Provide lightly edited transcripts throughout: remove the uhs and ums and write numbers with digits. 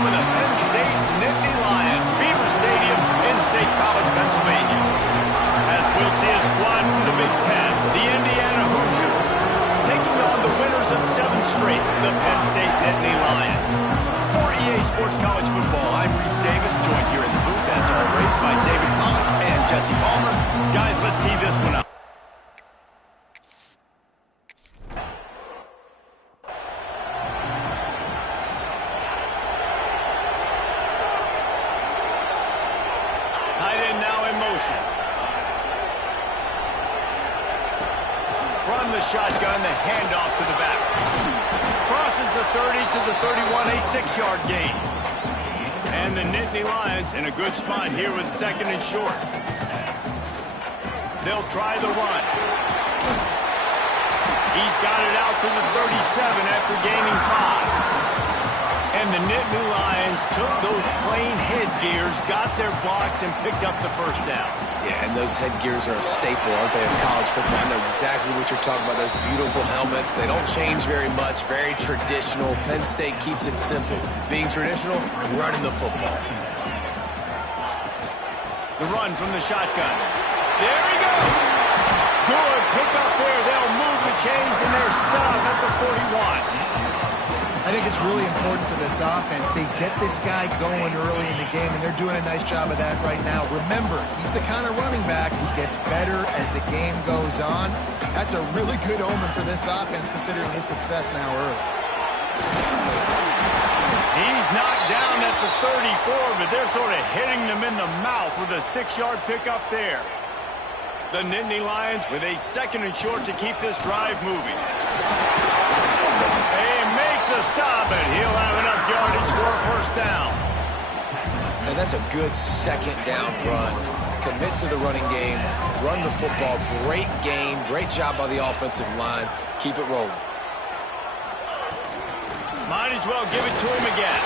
home of the Penn State Nittany Lions, Beaver Stadium in State College, Pennsylvania. As we'll see a squad from the Big Ten, the Indiana Hoosiers, taking on the winners of 7 straight, the Penn State Nittany Lions. For EA Sports College Football, I'm Reese Davis, joined here in the booth, as always, by David Pollack and Jesse Palmer. Guys, let's tee this one up. Tight end now in motion. From the shotgun, the handoff to the back. Crosses the 30 to the 31, a 6-yard gain. And the Nittany Lions in a good spot here with 2nd and short. They'll try the run. He's got it out to the 37 after gaining 5. And the Nittany Lions took those plain headgears, got their blocks, and picked up the first down. Yeah, and those headgears are a staple, aren't they, in college football? I know exactly what you're talking about, those beautiful helmets. They don't change very much, very traditional. Penn State keeps it simple. Being traditional, running the football. The run from the shotgun. There he goes! Good pick up there. They'll move the chains, and they're set up at the 41. I think it's really important for this offense. They get this guy going early in the game, and they're doing a nice job of that right now. Remember, he's the kind of running back who gets better as the game goes on. That's a really good omen for this offense, considering his success now early. He's knocked down at the 34, but they're sort of hitting them in the mouth with a 6-yard pickup there. The Nittany Lions with a 2nd and short to keep this drive moving. The stop, and he'll have enough yardage for a first down. And that's a good 2nd down run. Commit to the running game, run the football. Great game, great job by the offensive line. Keep it rolling. Might as well give it to him again.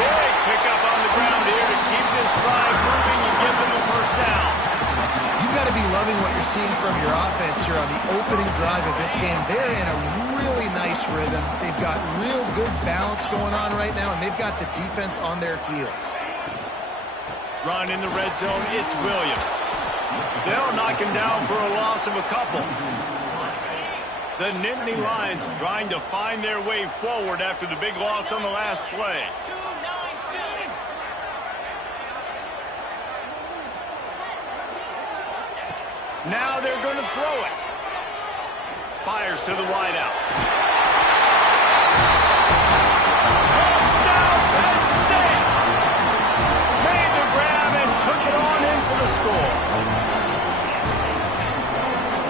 Big pickup on the ground here to keep this drive moving and give them a first down. You've got to be loving what you're seeing from your offense here on the opening drive of this game. They're in a really nice rhythm. They've got real good balance going on right now, and they've got the defense on their heels. Run in the red zone, it's Williams. They'll knock him down for a loss of a couple. The Nittany Lions trying to find their way forward after the big loss on the last play. Now they're going to throw it. Fires to the wideout. Touchdown, Penn State! Made the grab and took it on in for the score.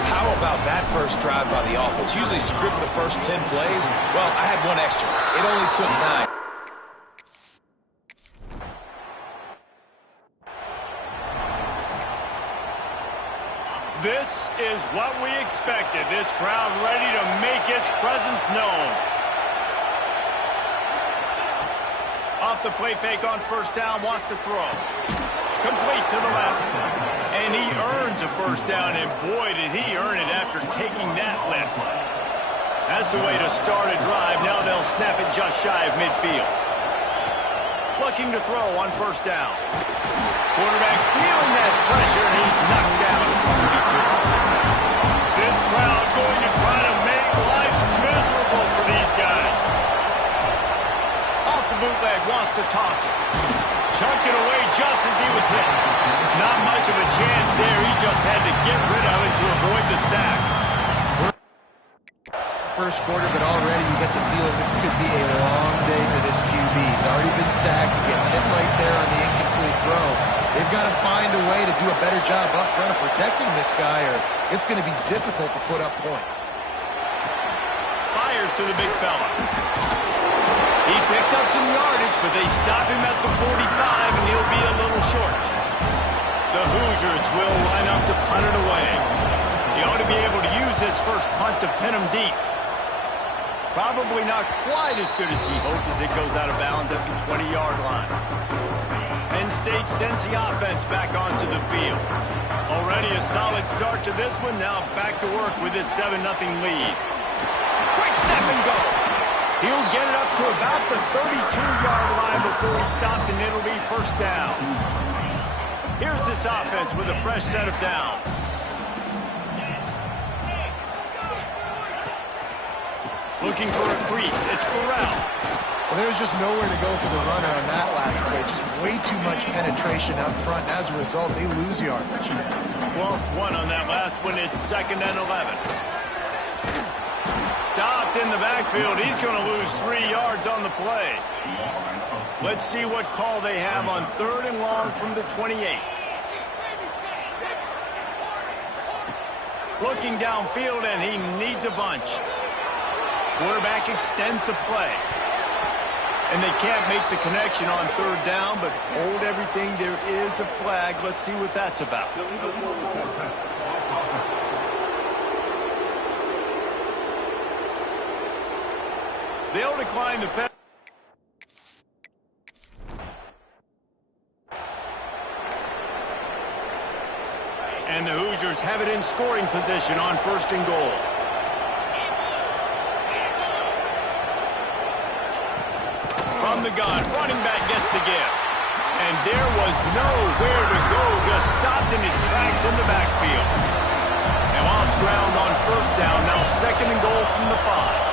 How about that first drive by the offense? Usually script the first 10 plays. Well, I had one extra. It only took 9. This is what we expected. This crowd ready to make its presence known. Off the play fake on first down, wants to throw. Complete to the left. And he earns a first down, and boy, did he earn it after taking that limp. That's the way to start a drive. Now they'll snap it just shy of midfield. Looking to throw on first down. Quarterback feeling that pressure, and he's knocked down at the 42. This crowd going to try to make life miserable for these guys. Off the bootleg, wants to toss it. Chunked it away just as he was hit. Not much of a chance there. He just had to get rid of it to avoid the sack. First quarter, but already you get the feeling this could be a long day for this QB. He's already been sacked. He gets hit right there on the incomplete throw. They've got to find a way to do a better job up front of protecting this guy, or it's going to be difficult to put up points. Fires to the big fella. He picked up some yardage, but they stop him at the 45, and he'll be a little short. The Hoosiers will line up to punt it away. He ought to be able to use this first punt to pin him deep. Probably not quite as good as he hoped as it goes out of bounds at the 20-yard line. Penn State sends the offense back onto the field. Already a solid start to this one. Now back to work with this 7-0 lead. Quick step and go. He'll get it up to about the 32-yard line before he stopped, and it'll be first down. Here's this offense with a fresh set of downs. Looking for a crease. It's Burrell. Well, there's just nowhere to go for the runner on that last play. Just way too much penetration up front. And as a result, they lose yardage. Lost one on that last one. It's 2nd and 11. Stopped in the backfield. He's going to lose 3 yards on the play. Let's see what call they have on 3rd and long from the 28. Looking downfield, and he needs a bunch. Quarterback extends the play. And they can't make the connection on 3rd down, but hold everything. There is a flag. Let's see what that's about. They'll decline the penalty. And the Hoosiers have it in scoring position on 1st and goal. From the gun, running back gets the give. And there was nowhere to go, just stopped in his tracks in the backfield. And lost ground on 1st down, now 2nd and goal from the 5.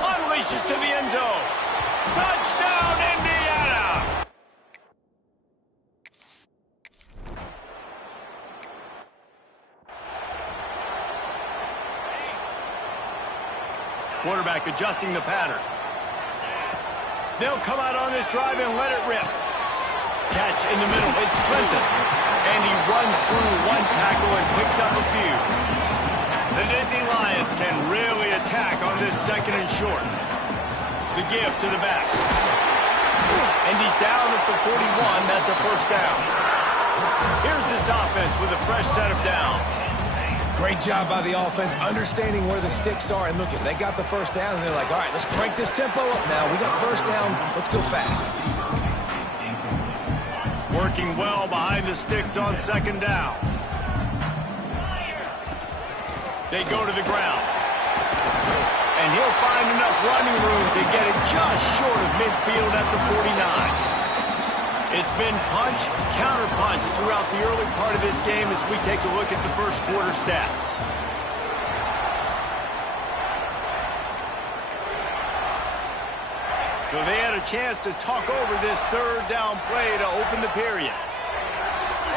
Unleashes to the end zone. Touchdown, Indiana! Quarterback adjusting the pattern. They'll come out on this drive and let it rip. Catch in the middle. It's Clinton. And he runs through one tackle and picks up a few. The Nittany Lions can really attack on this 2nd and short. The give to the back. And he's down at the 41. That's a 1st down. Here's this offense with a fresh set of downs. Great job by the offense, understanding where the sticks are. And look, if they got the 1st down, and they're like, all right, let's crank this tempo up now. We got 1st down. Let's go fast. Working well behind the sticks on 2nd down. They go to the ground. And he'll find enough running room to get it just short of midfield at the 49. It's been punch, counter-punch throughout the early part of this game as we take a look at the 1st quarter stats. So they had a chance to talk over this 3rd down play to open the period.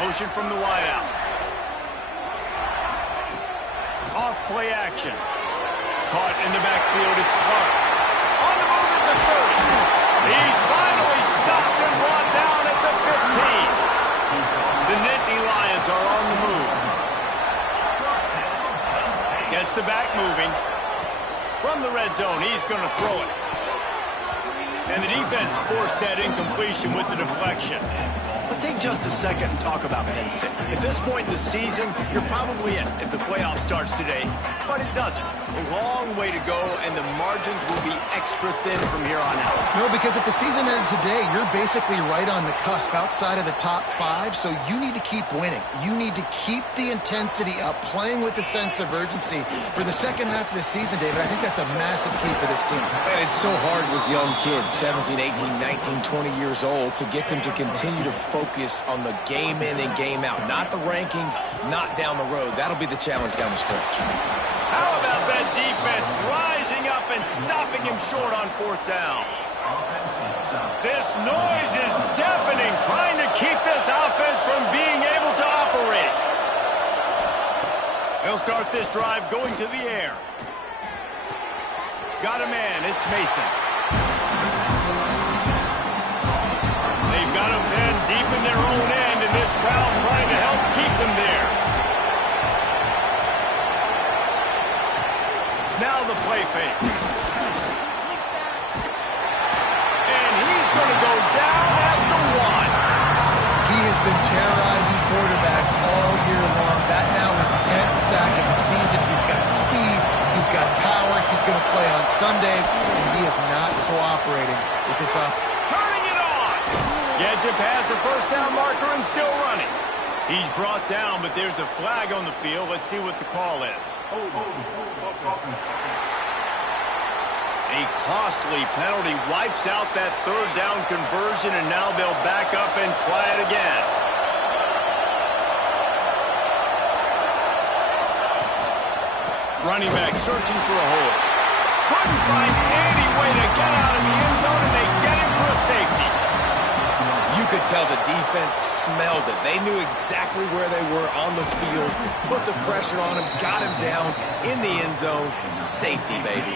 Motion from the wideout. Off play action. Caught in the backfield, it's Clark. On the move at the 30. He's finally stopped and brought down at the 15. The Nittany Lions are on the move. Gets the back moving. From the red zone, he's going to throw it. And the defense forced that incompletion with the deflection. Let's take just a second and talk about Penn State. At this point in the season, you're probably in if the playoff starts today, but it doesn't. A long way to go, and the margins will be extra thin from here on out. No, because if the season ends today, you're basically right on the cusp outside of the top 5, so you need to keep winning. You need to keep the intensity up, playing with a sense of urgency for the 2nd half of the season, David. I think that's a massive key for this team. And it's so hard with young kids, 17, 18, 19, 20 years old, to get them to continue to focus on the game in and game out, not the rankings, not down the road. That'll be the challenge down the stretch. How about that defense rising up and stopping him short on 4th down? This noise is deafening, trying to keep this offense from being able to operate. They'll start this drive going to the air. Got a man, it's Mason. They've got him pinned deep in their own end, and this crowd trying to help keep them there. Now the play fake. And he's going to go down at the 1. He has been terrorizing quarterbacks all year long. That now his 10th sack of the season. He's got speed. He's got power. He's going to play on Sundays, and he is not cooperating with this offense. Turning it on. Gets it past the 1st down marker and still running. He's brought down, but there's a flag on the field. Let's see what the call is. A costly penalty wipes out that third down conversion, and now they'll back up and try it again. Running back searching for a hole. Couldn't find any way to get out of the end zone, and they get him for a safety. You could tell the defense smelled it. They knew exactly where they were on the field, put the pressure on him, got him down in the end zone. Safety, baby.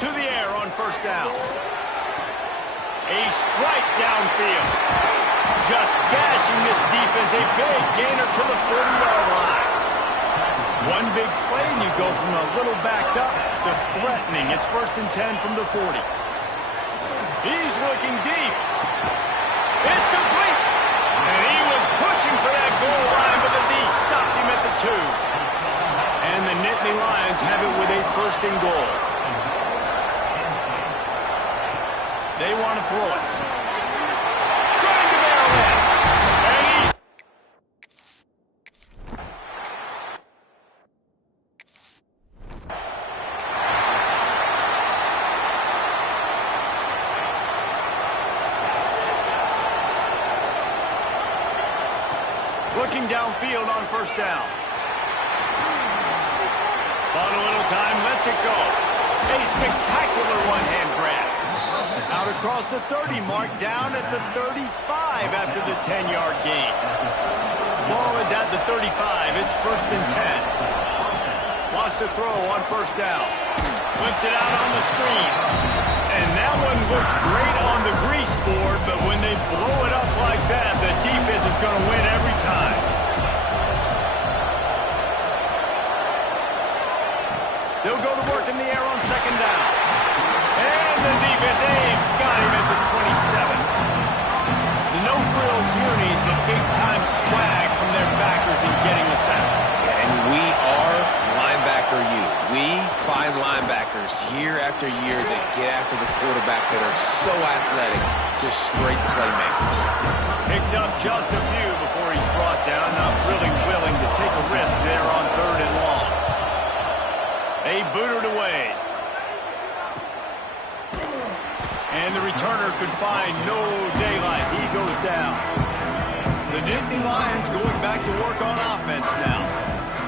To the air on first down. A strike downfield. Just gashing this defense. A big gainer to the 40-yard line. One big play, and you go from a little backed up to threatening. It's 1st and 10 from the 40. He's looking deep. It's complete. And he was pushing for that goal line, but the D stopped him at the 2. And the Nittany Lions have it with a 1st and goal. They want to throw it. Trying to barrel in. And he's... Looking downfield on first down. Bought a little time, lets it go. A spectacular one-hand grab. Out across the 30 mark, down at the 35 after the 10-yard gain. Ball is at the 35. It's 1st and 10. Wants to throw on first down. Flips it out on the screen. And that one looked great on the grease board, but when they blow it up like that, the defense is going to win every time. They'll go to work in the air on second down. And the defense, they've got him at the 27. The no-frills here needs the big-time swag from their backers in getting the sack. Yeah, and we are linebacker you. We find linebackers year after year that get after the quarterback that are so athletic, just straight playmakers. Picks up just a few before he's brought down, not really willing to take a risk there on 3rd and long. They booted away. And the returner could find no daylight. He goes down. The Nittany Lions going back to work on offense now.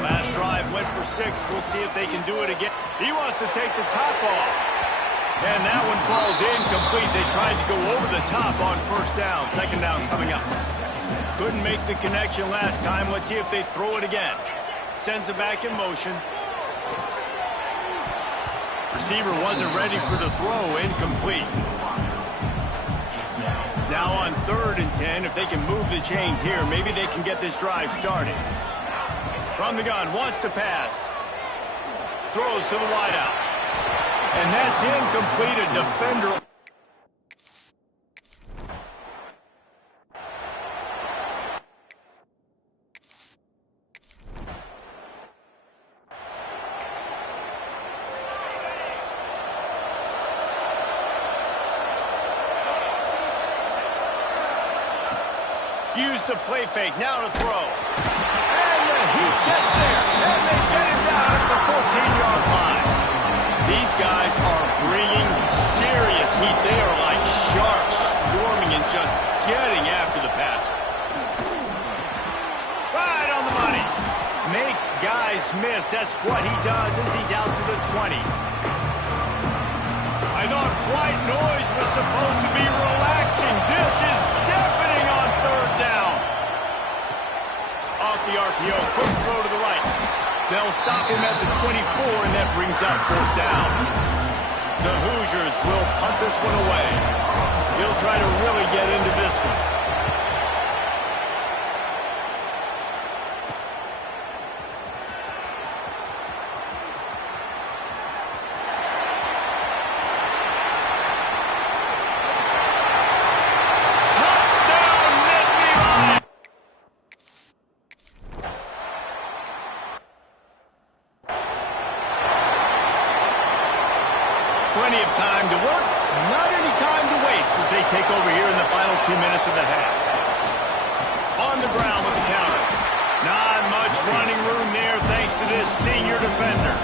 Last drive went for 6. We'll see if they can do it again. He wants to take the top off. And that one falls incomplete. They tried to go over the top on first down. Second down coming up. Couldn't make the connection last time. Let's see if they throw it again. Sends it back in motion. Receiver wasn't ready for the throw. Incomplete. Now on 3rd and 10, if they can move the chains here, maybe they can get this drive started. From the gun, wants to pass. Throws to the wideout. And that's incomplete. A defender. Use the play fake, now to throw. And the Heat gets there, and they get him down at the 14-yard line. These guys are bringing serious heat. They are like sharks swarming and just getting after the passer. Right on the money. Makes guys miss. That's what he does as he's out to the 20. I thought white noise was supposed to be relaxing. This is deafening on 3rd down. Off the RPO, quick throw to the right. They'll stop him at the 24, and that brings up 4th down. The Hoosiers will punt this one away. He'll try to really get into this one. Plenty of time to work, not any time to waste as they take over here in the final 2 minutes of the half. On the ground with the counter. Not much running room there thanks to this senior defender.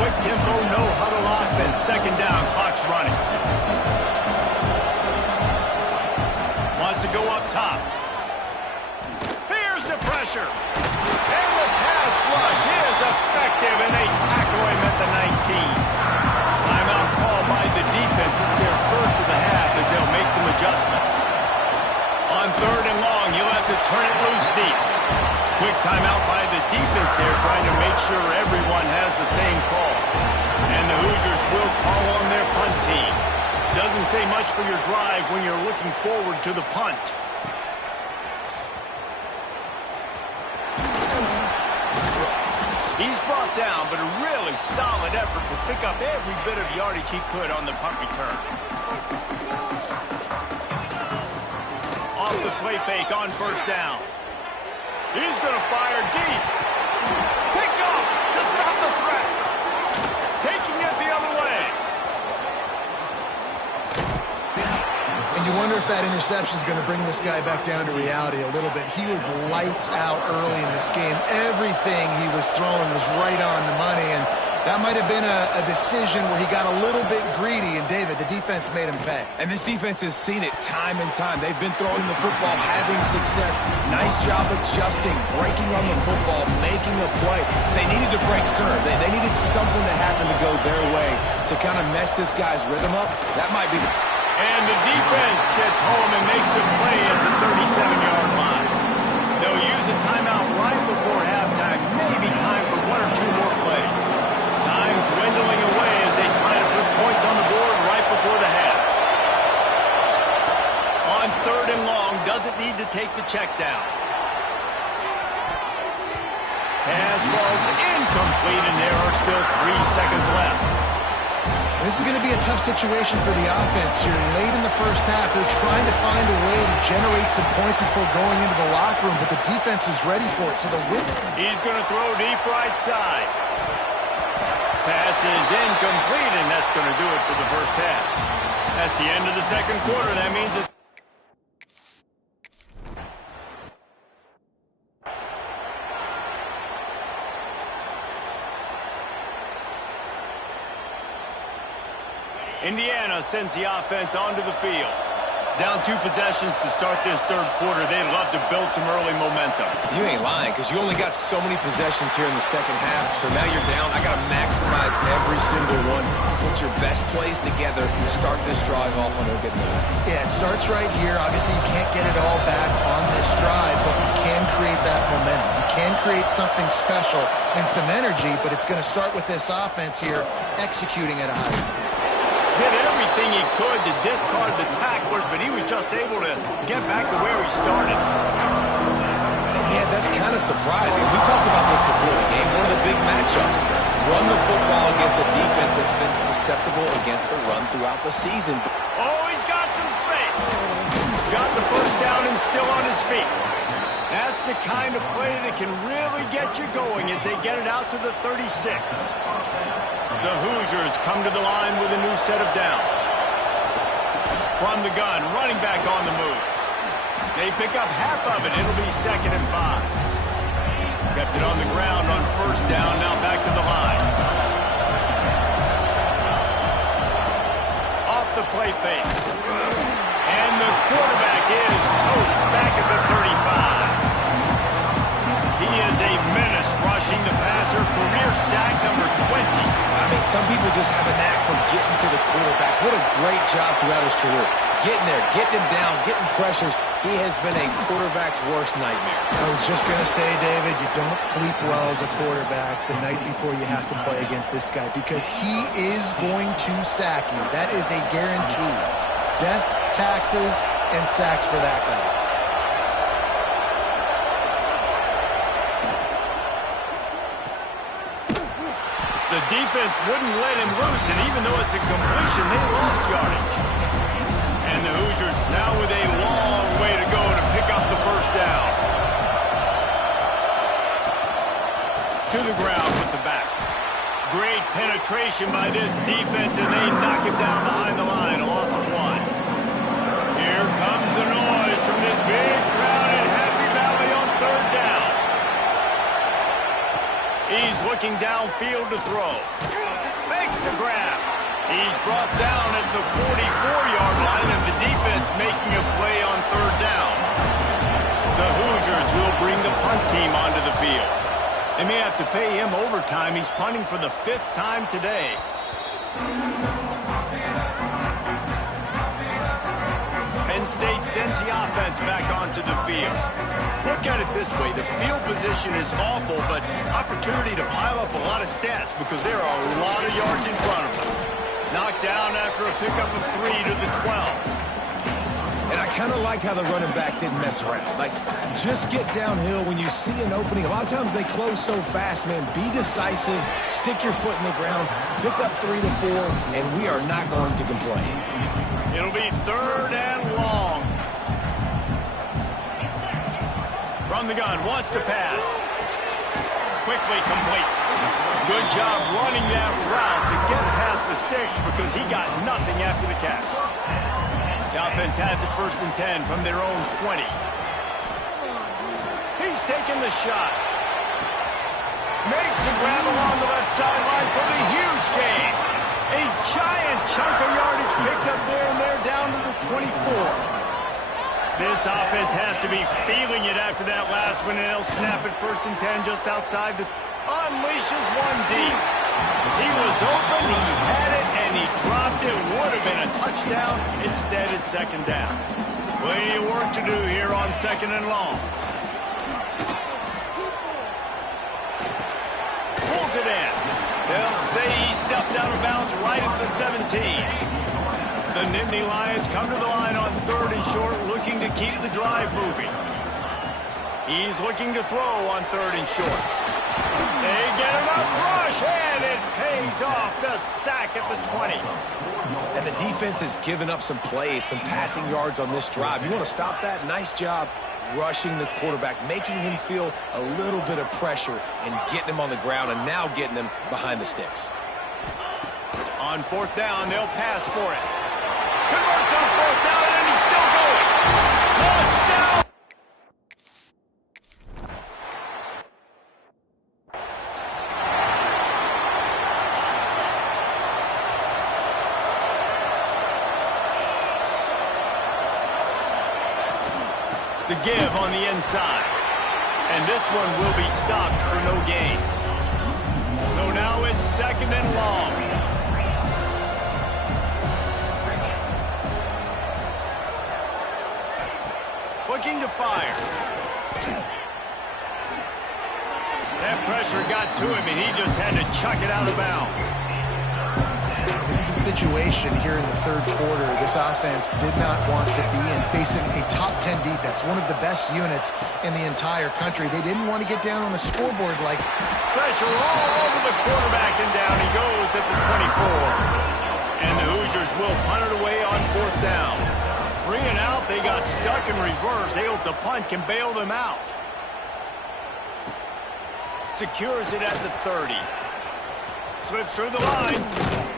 Quick tempo, no huddle offense. Second down, clock's running. Wants to go up top. Here's the pressure. And the pass rush is effective, and they tackle him at the 19. Timeout called by the defense. It's their first of the half as they'll make some adjustments. On third and long, you'll have to turn it loose deep. Quick timeout by the defense there, trying to make sure everyone has the same call. And the Hoosiers will call on their punt team. Doesn't say much for your drive when you're looking forward to the punt. He's brought down, but a really solid effort to pick up every bit of yardage he could on the punt return. Off the play fake on first down. He's going to fire deep. Picked off to stop the threat. Taking it the other way. And you wonder if that interception is going to bring this guy back down to reality a little bit. He was lights out early in this game. Everything he was throwing was right on the money, and that might have been a decision where he got a little bit greedy, and David, the defense made him pay. And this defense has seen it time and time. They've been throwing the football, having success. Nice job adjusting, breaking on the football, making a play. They needed to break serve. They needed something to happen to go their way to kind of mess this guy's rhythm up. That might be the... And the defense gets home and makes a play at the 37-yard line. They'll use a timeout right before halftime. Maybe time for one or two more plays. Time dwindling away as they try to put points on the board right before the half. On third and long, doesn't need to take the check down. Pass falls incomplete, and there are still 3 seconds left. This is going to be a tough situation for the offense here. Late in the first half, they're trying to find a way to generate some points before going into the locker room, but the defense is ready for it, so the win. He's going to throw deep right side. Pass is incomplete, and that's going to do it for the first half. That's the end of the second quarter. That means it's... Indiana sends the offense onto the field. Down 2 possessions to start this third quarter. They'd love to build some early momentum. You ain't lying, because you only got so many possessions here in the second half, so now you're down. I got to maximize every single one. Put your best plays together and start this drive off on a good note. Yeah, it starts right here. Obviously, you can't get it all back on this drive, but you can create that momentum. You can create something special and some energy, but it's going to start with this offense here executing at a high level. Did everything he could to discard the tacklers, but he was just able to get back to where he started. And yeah, that's kind of surprising. We talked about this before the game. One of the big matchups. Run the football against a defense that's been susceptible against the run throughout the season. Oh, he's got some space. Got the first down and still on his feet. That's the kind of play that can really get you going as they get it out to the 36. The Hoosiers come to the line with a new set of downs. From the gun, running back on the move. They pick up half of it. It'll be 2nd and 5. Kept it on the ground on first down, now back to the line. Off the play fake. And the quarterback is toast back at the 35. He is a menace rushing the passer, career sack number 20. I mean, some people just have a knack for getting to the quarterback. What a great job throughout his career. Getting there, getting him down, getting pressures. He has been a quarterback's worst nightmare. I was just going to say, David, you don't sleep well as a quarterback the night before you have to play against this guy because he is going to sack you. That is a guarantee. Death, taxes, and sacks for that guy. The defense wouldn't let him loose, and even though it's a completion, they lost yardage. And the Hoosiers now with a long way to go to pick up the first down. To the ground with the back. Great penetration by this defense, and they knock him down behind the line. A loss of 1. Here comes the noise from this big crowd in Happy Valley on 3rd down. He's looking downfield to throw. Makes the grab. He's brought down at the 44-yard line, and the defense making a play on 3rd down. The Hoosiers will bring the punt team onto the field. They may have to pay him overtime. He's punting for the 5th time today. Penn State sends the offense back onto the field. Look at it this way. The field position is awful, but opportunity to pile up a lot of stats because there are a lot of yards in front of them. Knocked down after a pickup of 3 to the 12. And I kind of like how the running back didn't mess around. Like, just get downhill when you see an opening. A lot of times they close so fast, man. Be decisive, stick your foot in the ground, pick up 3 to 4, and we are not going to complain. It'll be 3rd and long. From the gun, wants to pass. Quickly complete. Good job running that route to get past the sticks because he got nothing after the catch. The offense has it 1st and 10 from their own 20. He's taking the shot. Makes the grab along the left sideline for the huge gain. A giant chunk of yardage picked up there, and they're down to the 24. This offense has to be feeling it after that last one, and they'll snap it 1st and 10 just outside the... Unleashes one deep. He was open, he had it, and he dropped it. Would have been a touchdown. Instead, it's 2nd down. Plenty of work to do here on 2nd and long. Pulls it in. They'll say he stepped out of bounds right at the 17. The Nittany Lions come to the line on 3rd and short, looking to keep the drive moving. He's looking to throw on 3rd and short. They get enough rush, and it pays off. The sack at the 20. And the defense has given up some plays, some passing yards on this drive. You want to stop that? Nice job rushing the quarterback, making him feel a little bit of pressure and getting him on the ground and now getting him behind the sticks. On 4th down, they'll pass for it. Converts on 4th down, and he's still going. Touchdown! The give on the inside. And this one will be stopped for no gain. So now it's 2nd and long. Looking to fire. That pressure got to him, and he just had to chuck it out of bounds. This is a situation here in the 3rd quarter this offense did not want to be in, facing a top 10 defense, one of the best units in the entire country. They didn't want to get down on the scoreboard like... Pressure all over the quarterback, and down he goes at the 24. And the Hoosiers will punt it away on 4th down. 3 and out, they got stuck in reverse. They hope the punt can bail them out. Secures it at the 30. Slips through the line.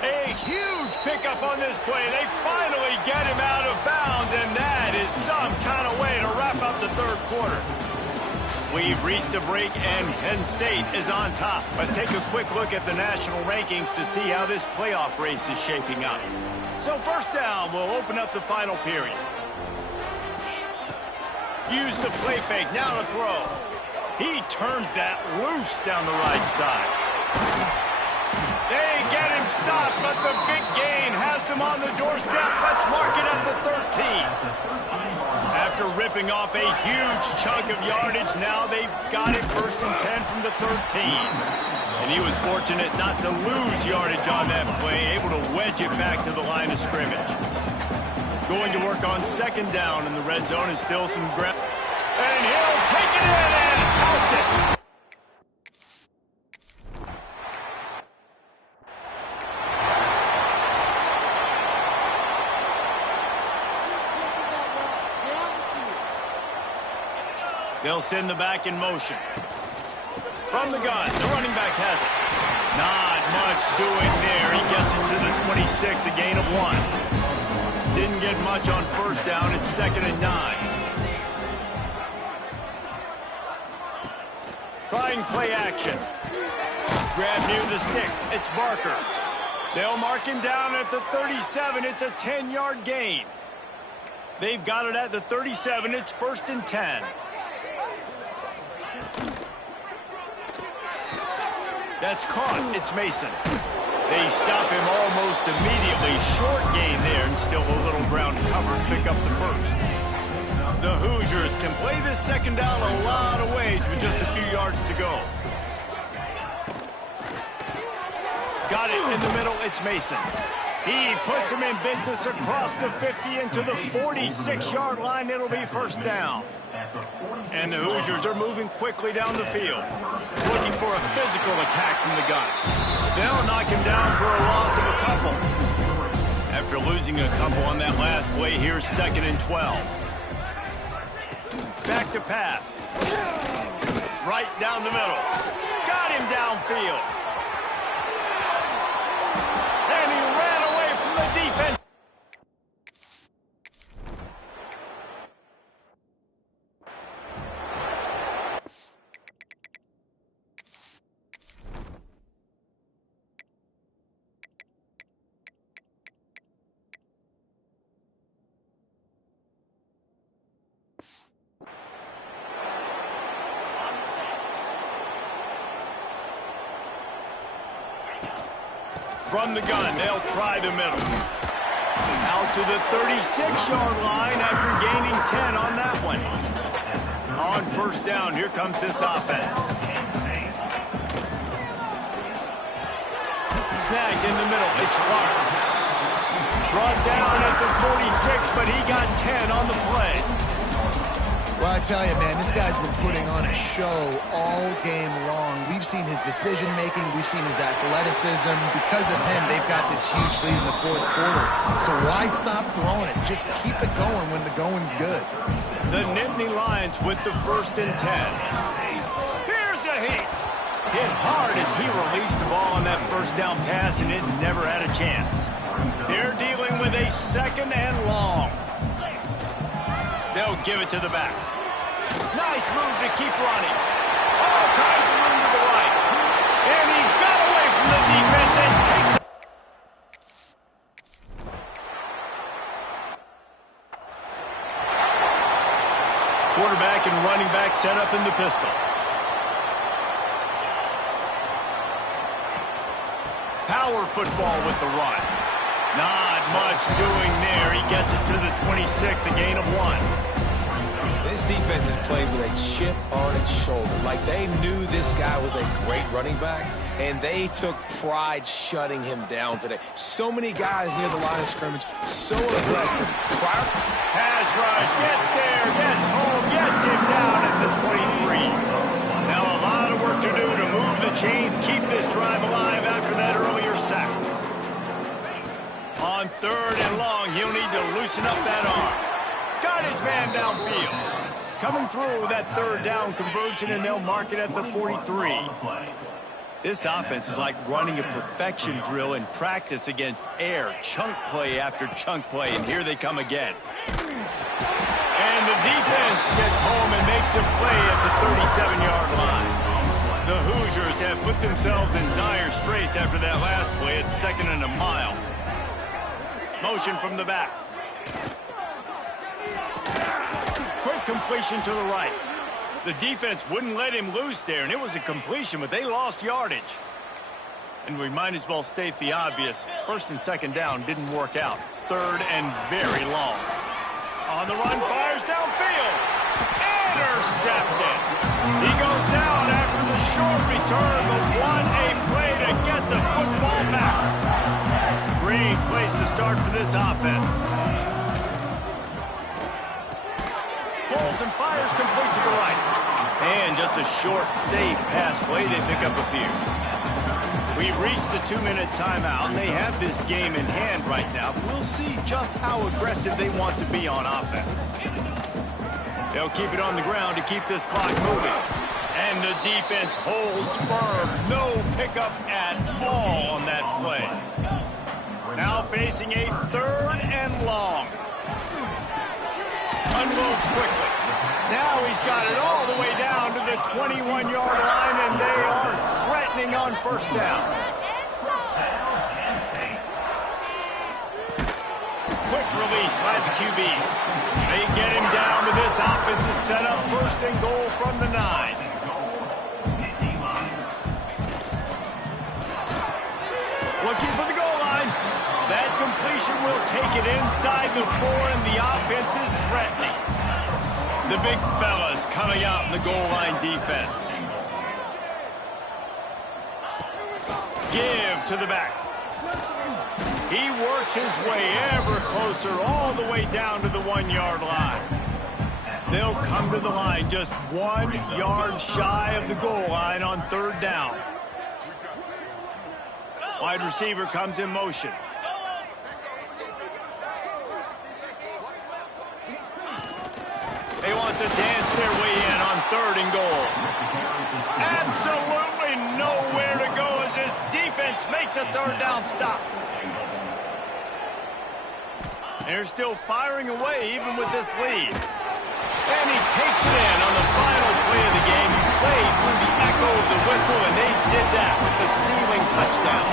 A huge pickup on this play. They finally get him out of bounds, and that is some kind of way to wrap up the 3rd quarter. We've reached a break, and Penn State is on top. Let's take a quick look at the national rankings to see how this playoff race is shaping up. So 1st down, we'll open up the final period. Use the play fake, now to throw. He turns that loose down the right side. They get him stopped, but the big gain has him on the doorstep. Let's mark it at the 13. After ripping off a huge chunk of yardage, now they've got it 1st and 10 from the 13. And he was fortunate not to lose yardage on that play, able to wedge it back to the line of scrimmage. Going to work on 2nd down in the red zone is still some ground. And he'll take it in and house it. They'll send the back in motion. From the gun, the running back has it. Not much doing there. He gets it to the 26, a gain of 1. Didn't get much on first down. It's 2nd and 9. Trying play action. Grab near the sticks. It's Barker. They'll mark him down at the 37. It's a 10-yard gain. They've got it at the 37. It's 1st and 10. That's caught. It's Mason. They stop him almost immediately. Short gain there, and still a little ground cover to pick up the first. The Hoosiers can play this 2nd down a lot of ways with just a few yards to go. Got it in the middle. It's Mason. He puts him in business across the 50 into the 46-yard line. It'll be 1st down. And the Hoosiers are moving quickly down the field, looking for a physical attack from the gun. They'll knock him down for a loss of a couple. After losing a couple on that last play, here's 2nd and 12. Back to pass. Right down the middle. Got him downfield. And he ran away from the defense. From the gun, they'll try the middle. Out to the 36-yard line after gaining 10 on that one. On 1st down, here comes this offense. Snagged in the middle, it's Clark. Brought down at the 46, but he got 10 on the play. Well, I tell you, man, this guy's been putting on a show all game long. We've seen his decision-making. We've seen his athleticism. Because of him, they've got this huge lead in the 4th quarter. So why stop throwing it? Just keep it going when the going's good. The Nittany Lions with the 1st and 10. Here's a hit. Hit hard as he released the ball on that 1st down pass, and it never had a chance. They're dealing with a 2nd and long. They'll give it to the back. Nice move to keep running. All kinds of room to the right. And he got away from the defense and takes it. Quarterback and running back set up in the pistol. Power football with the run. Not much doing there. He gets it to the 26, a gain of 1. This defense is played with a chip on its shoulder. Like they knew this guy was a great running back, and they took pride shutting him down today. So many guys near the line of scrimmage, so aggressive. Pass rush, gets there, gets home, gets him down at the 23. Now a lot of work to do to move the chains, keep this drive alive after that earlier sack. On 3rd and long, he'll need to loosen up that arm. Got his man downfield. Coming through that 3rd down conversion, and they'll mark it at the 43. This offense is like running a perfection drill in practice against air. Chunk play after chunk play, and here they come again. And the defense gets home and makes a play at the 37-yard line. The Hoosiers have put themselves in dire straits after that last play. It's 2nd and a mile. Motion from the back. Quick completion to the right. The defense wouldn't let him loose there, and it was a completion, but they lost yardage. And we might as well state the obvious. 1st and 2nd down didn't work out. 3rd and very long. On the run, fires downfield. Intercepted. He goes down after the short return, but what a play to get the football back. Great place to start for this offense. Pulls and fires complete to the right. And just a short, safe pass play. They pick up a few. We've reached the 2-minute timeout. They have this game in hand right now. We'll see just how aggressive they want to be on offense. They'll keep it on the ground to keep this clock moving. And the defense holds firm. No pickup at all on that play. Now facing a 3rd and long. Unloads quickly. Now he's got it all the way down to the 21-yard line, and they are threatening on 1st down. Quick release by the QB. They get him down, but this offense is set up 1st and goal from the 9. Looking for the goal line. That completion will take it inside the 4, and the offense is threatening. The big fellas coming out in the goal line defense. Give to the back. He works his way ever closer all the way down to the 1-yard line. They'll come to the line just 1 yard shy of the goal line on 3rd down. Wide receiver comes in motion. They want to dance their way in on 3rd and goal. Absolutely nowhere to go as this defense makes a 3rd down stop. They're still firing away even with this lead. And he takes it in on the final play of the game. He played through the echo of the whistle, and they did that with the ceiling touchdown.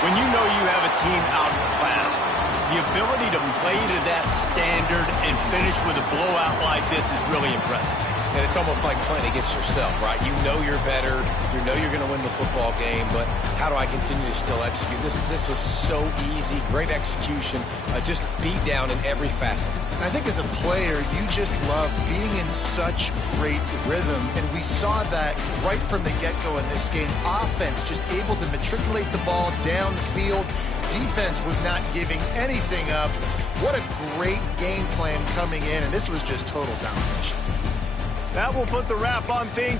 When you know you have a team outclassed, the ability to play to that standard and finish with a blowout like this is really impressive. And it's almost like playing against yourself, right? You know you're better. You know you're going to win the football game, but how do I continue to still execute? This was so easy. Great execution. Just beat down in every facet. I think as a player, you just love being in such great rhythm, and we saw that right from the get-go in this game. Offense just able to matriculate the ball down the field. Defense was not giving anything up. What a great game plan coming in, and this was just total domination. That will put the wrap on things.